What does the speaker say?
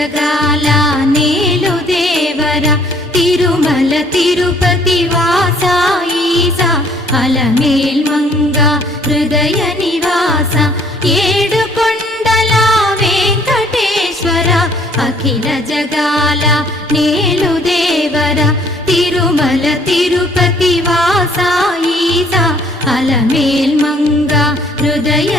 జగాల నేలు దేవర తిరుమల తిరుపతి వాస ఈసా అలమేల్ మంగ హృదయ నివాస ఏడు కొండల వెంకటేశ్వర అఖిల జగాల నేలు దేవర తిరుమల తిరుపతి వాస ఈసా అలమేల్ మంగ హృదయ